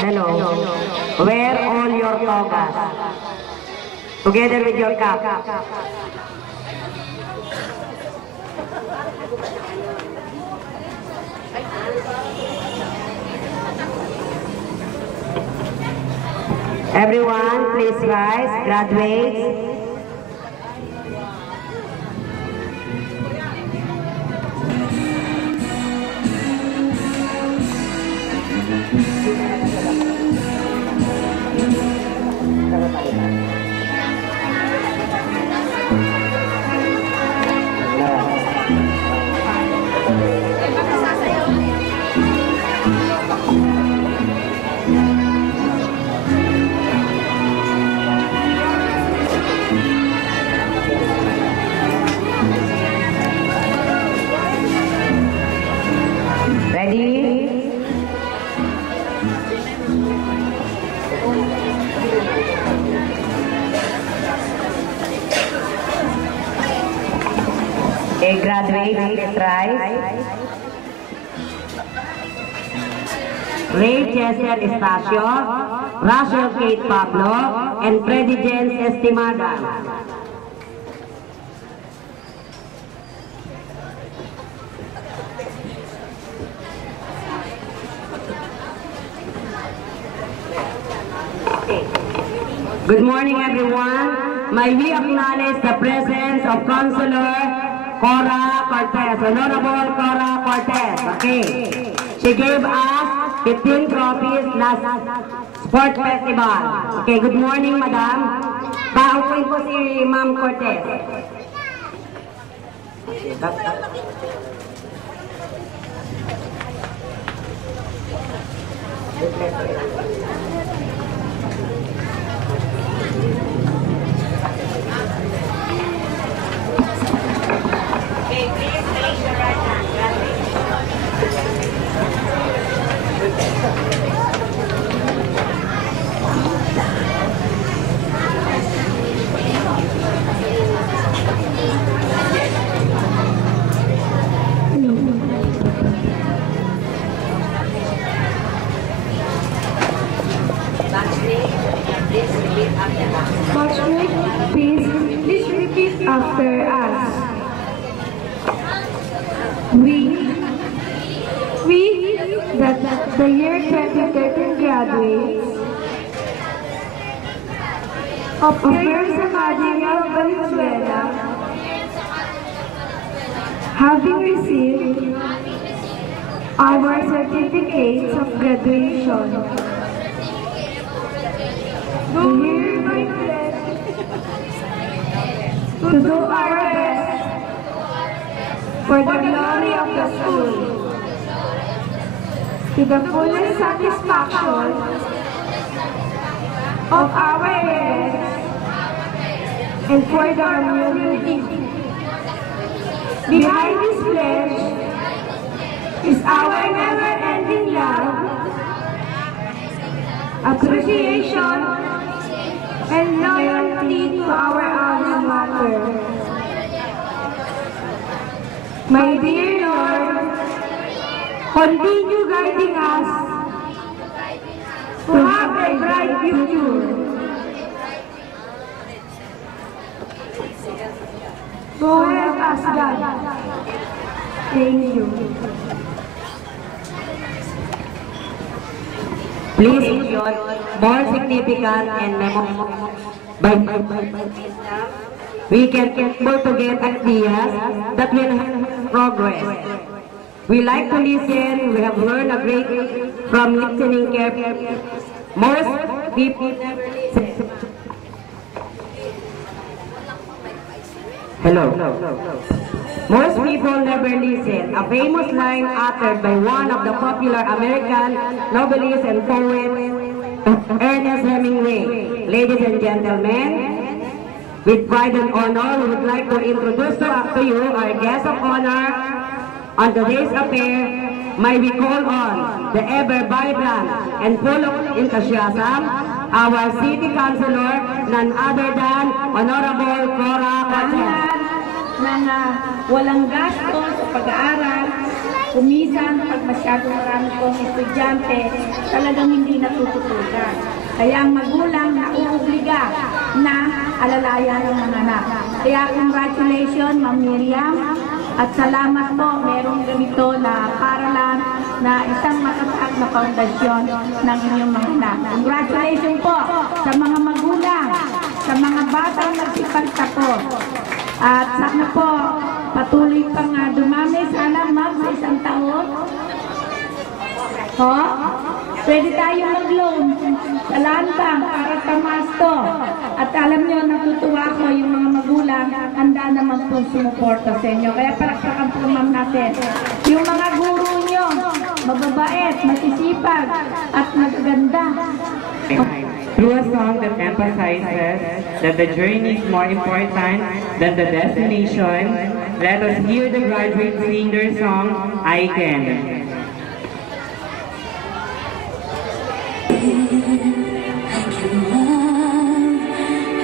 Hello. Wear all your togas. Together with your cap. Everyone, please rise. Graduates. Graduates, please rise. Ray Chester Estacio, Rachel Kate Pablo, and Freddy Jens Estimada. Good morning, everyone. May we acknowledge the presence of Councilor Cora Cortez, Honorable Cora Cortez. Okay. She gave us 15 trophies last sport festival. Okay, good morning, Madam. Paupuin po si Ma'am Cortez. Please repeat after us. We, that the year 2013 graduates of First Academia of Valenzuela, having received our certificates of graduation, do hereby pledge to do our best for the glory of the school, to the fullest satisfaction of our parents and for the community. Behind this pledge is our never-ending love, appreciation, and loyalty to our alma mater. My dear Lord, continue guiding us to have a bright future. So help us, God. Thank you. Please ensure more significant and memorable we can able to get ideas that will help progress. We like to listen. We have learned a great from listening carefully. Most people never listen. Hello. Most people never listen. A famous line uttered by one of the popular American novelist and poet, Ernest Hemingway. Ladies and gentlemen, with pride and honor, we would like to introduce to you our guest of honor on today's affair. May we call on the ever vibrant and full of enthusiasm, our City Councilor, none other than Honorable Cora Cortez. Na walang gasto sa pag-aaral kumisan pag masyadong marami pong estudyante, talagang hindi natututukan. Kaya ang magulang na uubliga na alalayan ng mga anak. Kaya congratulations, Ma'am Miriam. At salamat po, merong ganito na paralan na isang matatag na foundasyon ng inyong mga anak. Congratulations po sa mga magulang, sa mga batang nagsipagtapos. At sana po, patuloy pang dumami. Sana sa isang taon. Ho? Pwede tayo mag-loan sa land bank para pamasto. At alam nyo, natutuwa ko yung mga magulang, handa naman po sumuporta sa inyo. Kaya palakpakan po ma'am natin. Yung mga guro nyo, mababait, masisipag, at magaganda. Through a song that emphasizes that the journey is more important than the destination, let us hear the graduates sing their song, I Can.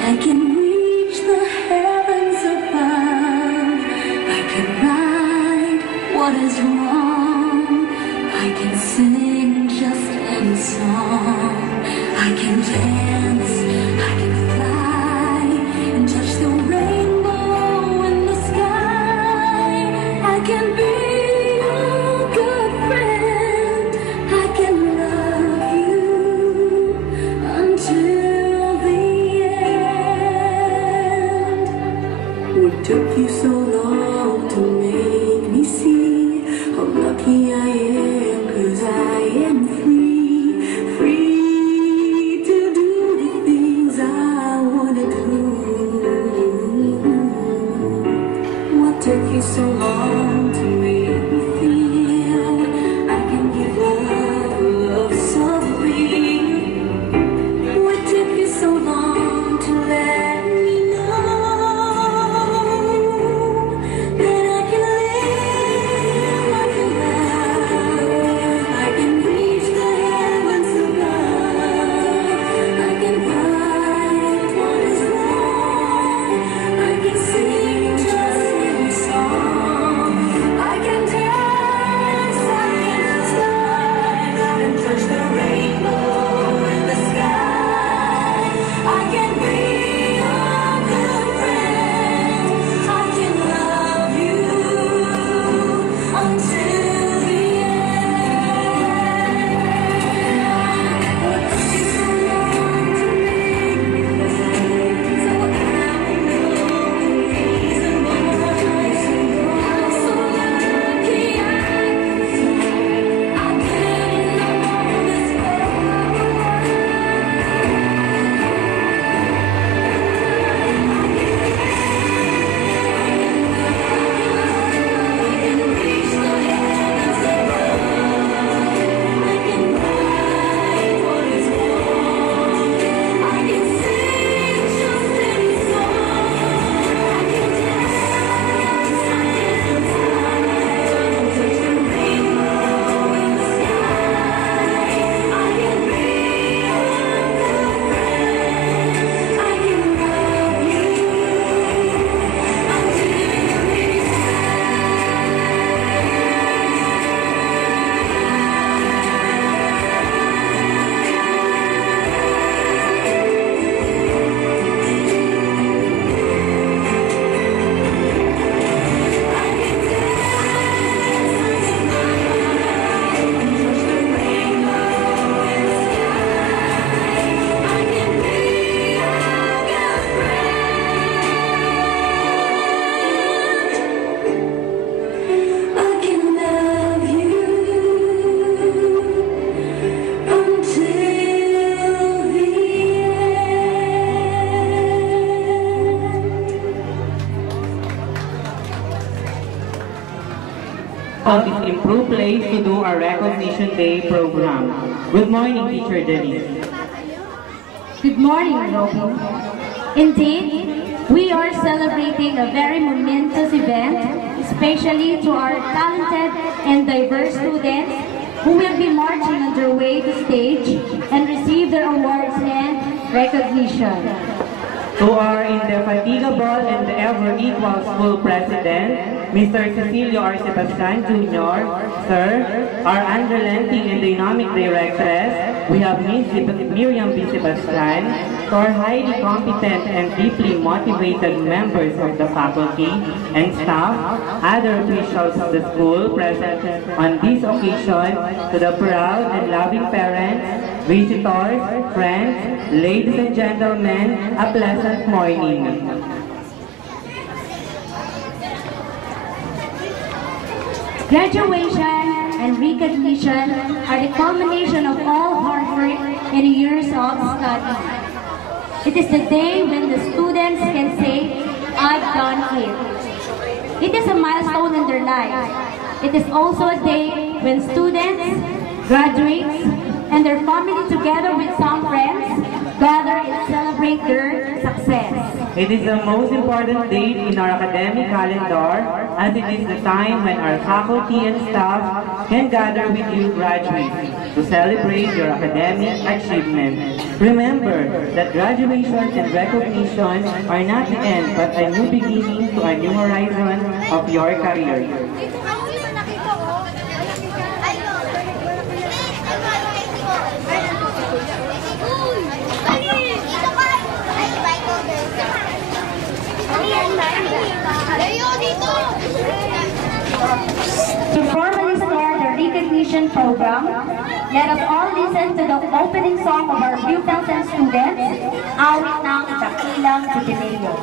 I can reach the heavens above. I can right what is wrong. I can sing just any song. I can dance, I can fly, and touch the rainbow in the sky. I can be a good friend. I can love you until the end. What took you so long to make me see how lucky I am? 'Cause I am free, free to do the things I wanna do. What took you so long to make me feel I can give love so real? What took you so long to let me know that I can live, I can love, I can reach the heavens above, I can right what is wrong, I can sing just any song, I can dance, I can fly, I can touch the rainbow in the sky, I can be a good friend, I can love you until the end. What took you so long to make me wait? So I know the reason why. I'm so lucky I can know this Of this improved place to do our Recognition Day program. Good morning, Teacher Denise. Good morning, Robin. Indeed, we are celebrating a very momentous event, especially to our talented and diverse students who will be marching on their way to stage and receive their awards and recognition. To our indefatigable and ever-equal school president, Mr. Cecilio R. Sebastian Jr., Sir, our unrelenting and dynamic directress, we have Ms. Miriam B. Sebastian, to our highly competent and deeply motivated members of the faculty and staff, other officials of the school present on this occasion, to the proud and loving parents, visitors, friends, ladies and gentlemen, a pleasant morning. Graduation and recognition are the culmination of all hard work and years of study. It is the day when the students can say, I've done it. It is a milestone in their life. It is also a day when students, graduates, and their family together with some friends gather and celebrate their success. It is the most important date in our academic calendar, as it is the time when our faculty and staff can gather with you graduates to celebrate your academic achievement. Remember that graduation and recognition are not the end but a new beginning to a new horizon of your career. To formally start the recognition program, let us all listen to the opening song of our pupils and students, Awit ng Dakilang Jubileo.